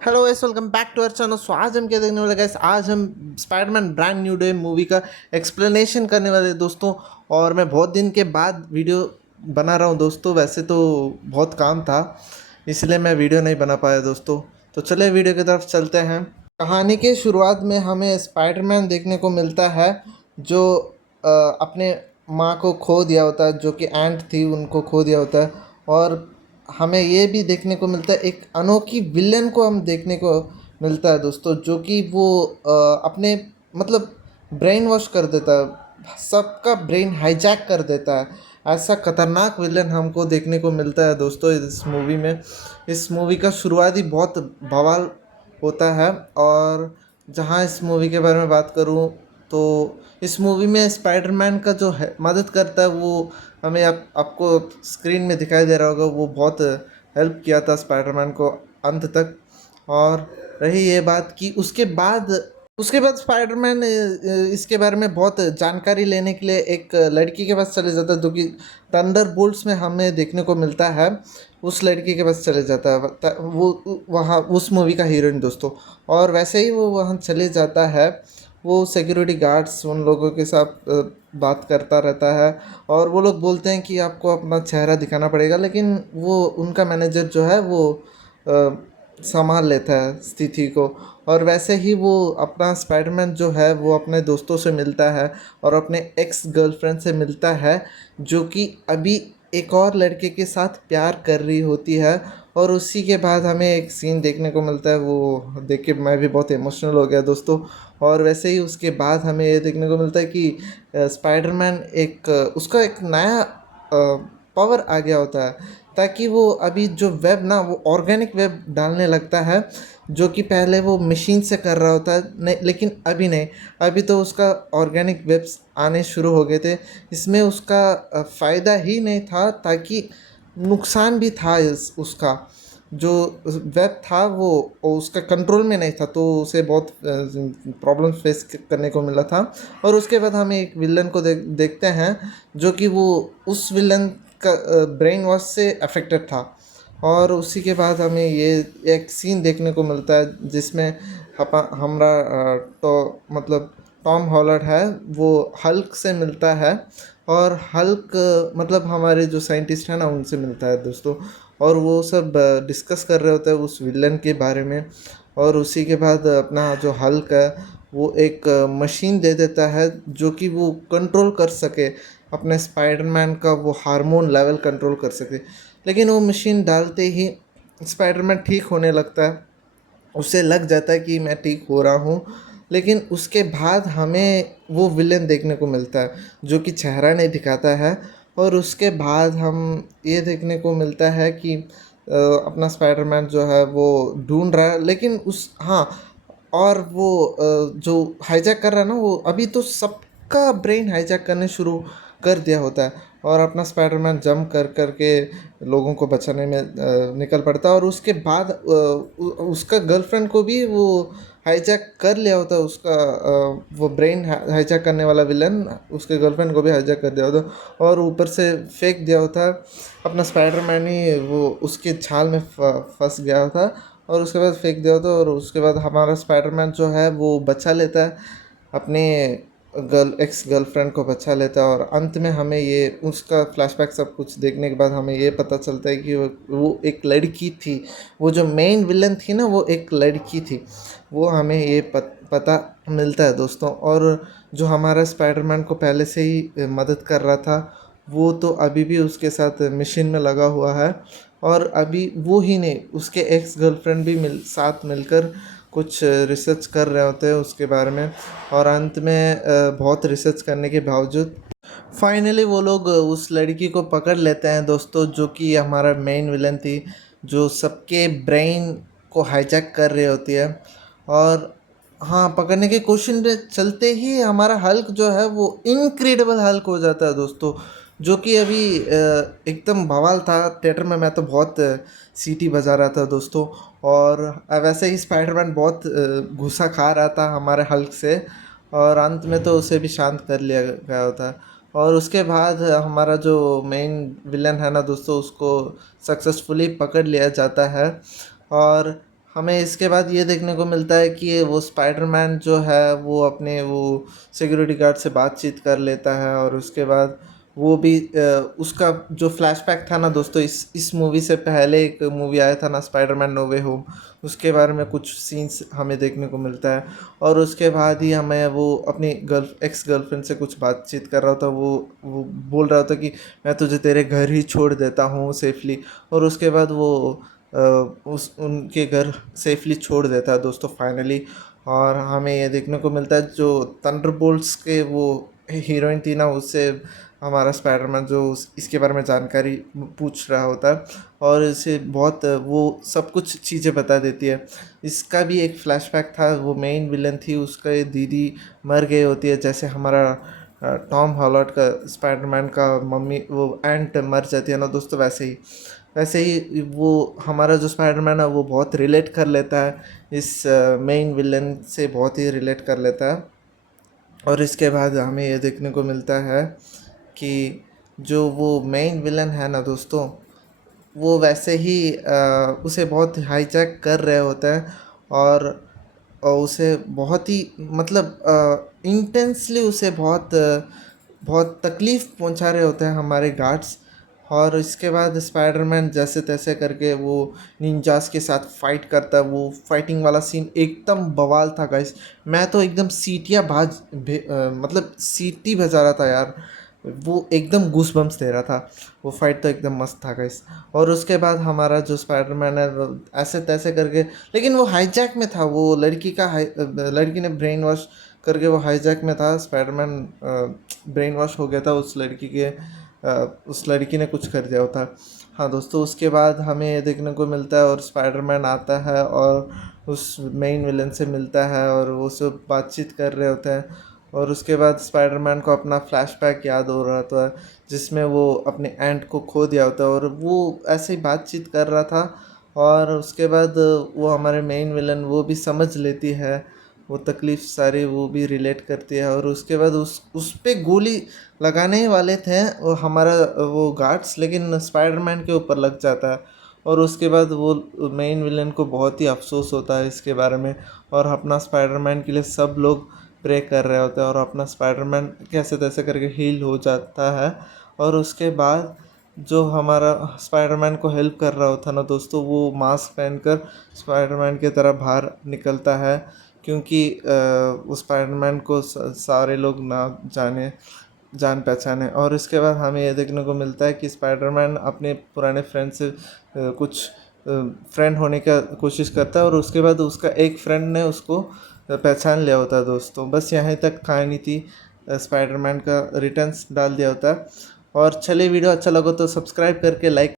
Hello guys, welcome back to our channel. So आज हम क्या देखने वाले गाइस, आज हम Spiderman brand new day movie का एक्सप्लेनेशन करने वाले हैं दोस्तों। और मैं बहुत दिन के बाद वीडियो बना रहा हूँ दोस्तों। वैसे तो बहुत काम था, इसलिए मैं वीडियो नहीं बना पाया दोस्तों। तो चलिए वीडियो की तरफ चलते हैं। कहानी के शुरुआत में हमें स्पाइडरमैन देखने को मिलता है, जो अपने माँ को खो दिया होता है, जो कि एंट थी, उनको खो दिया होता है। और हमें ये भी देखने को मिलता है, एक अनोखी विलन को हम देखने को मिलता है दोस्तों, जो कि वो अपने मतलब ब्रेन वॉश कर देता है, सबका ब्रेन हाईजैक कर देता है। ऐसा खतरनाक विलन हमको देखने को मिलता है दोस्तों इस मूवी में। इस मूवी का शुरुआत ही बहुत बवाल होता है। और जहाँ इस मूवी के बारे में बात करूँ, तो इस मूवी में स्पाइडरमैन का जो है मदद करता है, वो हमें आपको स्क्रीन में दिखाई दे रहा होगा। वो बहुत हेल्प किया था स्पाइडरमैन को अंत तक। और रही ये बात कि उसके बाद स्पाइडरमैन इसके बारे में बहुत जानकारी लेने के लिए एक लड़की के पास चले जाता है, जो कि थंडरबोल्ट्स में हमें देखने को मिलता है। उस लड़की के पास चले जाता है वो वहाँ उस मूवी का हीरोइन दोस्तों। और वैसे ही वो वहाँ चले जाता है, वो सिक्योरिटी गार्ड्स उन लोगों के साथ बात करता रहता है। और वो लोग बोलते हैं कि आपको अपना चेहरा दिखाना पड़ेगा, लेकिन वो उनका मैनेजर जो है वो संभाल लेता है स्थिति को। और वैसे ही वो अपना स्पाइडरमैन जो है वो अपने दोस्तों से मिलता है और अपने एक्स गर्लफ्रेंड से मिलता है, जो कि अभी एक और लड़के के साथ प्यार कर रही होती है। और उसी के बाद हमें एक सीन देखने को मिलता है, वो देख के मैं भी बहुत इमोशनल हो गया दोस्तों। और वैसे ही उसके बाद हमें ये देखने को मिलता है कि स्पाइडरमैन उसका एक नया पावर आ गया होता है, ताकि वो अभी जो वेब ना, वो ऑर्गेनिक वेब डालने लगता है, जो कि पहले वो मशीन से कर रहा होता है। नहीं, लेकिन अभी नहीं। अभी तो उसका ऑर्गेनिक वेब्स आने शुरू हो गए थे। इसमें उसका फ़ायदा ही नहीं था, ताकि नुकसान भी था उसका। जो वेब था वो उसका कंट्रोल में नहीं था, तो उसे बहुत प्रॉब्लम फेस करने को मिला था। और उसके बाद हमें एक विलन को देखते हैं, जो कि वो उस विलन का ब्रेन वॉश से अफेक्टेड था। और उसी के बाद हमें ये एक सीन देखने को मिलता है, जिसमें हमारा तो मतलब टॉम हॉलैंड है, वो हल्क से मिलता है। और हल्क मतलब हमारे जो साइंटिस्ट हैं ना, उनसे मिलता है दोस्तों। और वो सब डिस्कस कर रहे होते हैं उस विलन के बारे में। और उसी के बाद अपना जो हल्क है, वो एक मशीन दे देता है, जो कि वो कंट्रोल कर सके, अपने स्पाइडरमैन का वो हार्मोन लेवल कंट्रोल कर सके। लेकिन वो मशीन डालते ही स्पाइडरमैन ठीक होने लगता है, उसे लग जाता है कि मैं ठीक हो रहा हूँ। लेकिन उसके बाद हमें वो विलेन देखने को मिलता है, जो कि चेहरा नहीं दिखाता है। और उसके बाद हम ये देखने को मिलता है कि अपना स्पाइडरमैन जो है वो ढूंढ रहा है, लेकिन और वो जो हाईजैक कर रहा है ना, वो अभी तो सबका ब्रेन हाईजैक करने शुरू कर दिया होता है। और अपना स्पाइडरमैन जंप कर कर के लोगों को बचाने में निकल पड़ता है। और उसके बाद उसका गर्लफ्रेंड को भी वो हाईजैक कर लिया होता है, उसका वो ब्रेन हाईजैक करने वाला विलन उसके गर्लफ्रेंड को भी हाईजैक कर दिया होता है। और ऊपर से फेंक दिया होता है। अपना स्पाइडरमैन ही वो उसके छाल में फंस गया होता, और उसके बाद फेंक दिया होता। और उसके बाद हमारा स्पाइडरमैन जो है वो बचा लेता है, अपने एक्स गर्लफ्रेंड को बचा लेता है। और अंत में हमें ये उसका फ्लैशबैक सब कुछ देखने के बाद हमें ये पता चलता है कि वो एक लड़की थी। वो जो मेन विलन थी ना, वो एक लड़की थी। वो हमें ये पता मिलता है दोस्तों। और जो हमारा स्पाइडरमैन को पहले से ही मदद कर रहा था, वो तो अभी भी उसके साथ मिशन में लगा हुआ है। और अभी वो ही नहीं, उसके एक्स गर्लफ्रेंड भी साथ मिलकर कुछ रिसर्च कर रहे होते हैं उसके बारे में। और अंत में बहुत रिसर्च करने के बावजूद फाइनली वो लोग उस लड़की को पकड़ लेते हैं दोस्तों, जो कि हमारा मेन विलन थी, जो सबके ब्रेन को हाईजैक कर रही होती है। और हाँ, पकड़ने की कोशिश में चलते ही हमारा हल्क जो है वो इनक्रेडिबल हल्क हो जाता है दोस्तों, जो कि अभी एकदम बवाल था। थिएटर में मैं तो बहुत सीटी बजा रहा था दोस्तों। और वैसे ही स्पाइडरमैन बहुत गुस्सा खा रहा था हमारे हल्क से। और अंत में तो उसे भी शांत कर लिया गया होता। और उसके बाद हमारा जो मेन विलन है ना दोस्तों, उसको सक्सेसफुली पकड़ लिया जाता है। और हमें इसके बाद ये देखने को मिलता है कि वो स्पाइडरमैन जो है वो अपने वो सिक्योरिटी गार्ड से बातचीत कर लेता है, और उसके बाद वो भी उसका जो फ्लैशबैक था ना दोस्तों, इस मूवी से पहले एक मूवी आया था ना, स्पाइडरमैन नो वे होम, उसके बारे में कुछ सीन्स हमें देखने को मिलता है। और उसके बाद ही हमें वो अपनी एक्स गर्लफ्रेंड से कुछ बातचीत कर रहा था, वो बोल रहा था कि मैं तुझे तेरे घर ही छोड़ देता हूँ सेफली, और उसके बाद वो उस उनके घर सेफली छोड़ देता है दोस्तों फाइनली। और हमें ये देखने को मिलता है जो थंडरबोल्ट्स के वो हीरोइन थी ना, उससे हमारा स्पाइडरमैन जो इसके बारे में जानकारी पूछ रहा होता है, और इसे बहुत वो सब कुछ चीज़ें बता देती है। इसका भी एक फ्लैशबैक था, वो मेन विलन थी, उसका दीदी मर गई होती है, जैसे हमारा टॉम हॉलैंड का स्पाइडरमैन का मम्मी वो एंट मर जाती है ना दोस्तों, वैसे ही वो हमारा जो स्पाइडरमैन है वो बहुत रिलेट कर लेता है इस मेन विलन से, बहुत ही रिलेट कर लेता है। और इसके बाद हमें ये देखने को मिलता है कि जो वो मेन विलन है ना दोस्तों, वो वैसे ही उसे बहुत हाईजैक कर रहे होते हैं, और उसे बहुत ही मतलब इंटेंसली उसे बहुत तकलीफ़ पहुंचा रहे होते हैं हमारे गार्ड्स। और इसके बाद स्पाइडरमैन जैसे तैसे करके वो निंजास के साथ फाइट करता है, वो फाइटिंग वाला सीन एकदम बवाल था गाइस। मैं तो एकदम मतलब सीटी बजा रहा था यार, वो एकदम गूस बम्स दे रहा था। वो फाइट तो एकदम मस्त था गाइस। और उसके बाद हमारा जो स्पाइडरमैन है वो ऐसे तैसे करके, लेकिन वो हाईजैक में था, वो लड़की ने ब्रेन वॉश करके वो हाईजैक में था स्पाइडरमैन, ब्रेन वॉश हो गया था उस लड़की ने कुछ कर दिया होता। हाँ दोस्तों, उसके बाद हमें ये देखने को मिलता है और स्पाइडरमैन आता है और उस मेन विलन से मिलता है, और वो सब बातचीत कर रहे होते हैं। और उसके बाद स्पाइडरमैन को अपना फ्लैशबैक याद हो रहा था, जिसमें वो अपने एंट को खो दिया होता है, और वो ऐसे ही बातचीत कर रहा था। और उसके बाद वो हमारे मेन विलन वो भी समझ लेती है, वो तकलीफ़ सारी वो भी रिलेट करती है। और उसके बाद उस पे गोली लगाने ही वाले थे वो हमारा वो गार्ड्स, लेकिन स्पाइडरमैन के ऊपर लग जाता है। और उसके बाद वो मेन विलन को बहुत ही अफसोस होता है इसके बारे में, और अपना स्पाइडरमैन के लिए सब लोग प्रे कर रहे होते हैं, और अपना स्पाइडरमैन कैसे तैसे करके हील हो जाता है। और उसके बाद जो हमारा स्पाइडरमैन को हेल्प कर रहा होता ना दोस्तों, वो मास्क पहनकर स्पाइडरमैन की तरह बाहर निकलता है, क्योंकि उस स्पाइडरमैन को सारे लोग ना जान पहचाने। और इसके बाद हमें ये देखने को मिलता है कि स्पाइडरमैन अपने पुराने फ्रेंड से कुछ फ्रेंड होने का कोशिश करता है, और उसके बाद उसका एक फ्रेंड ने उसको पहचान लिया होता है दोस्तों। बस यहीं तक कहानी थी, स्पाइडरमैन का रिटर्न्स डाल दिया होता है। और चलिए, वीडियो अच्छा लगा तो सब्सक्राइब करके लाइक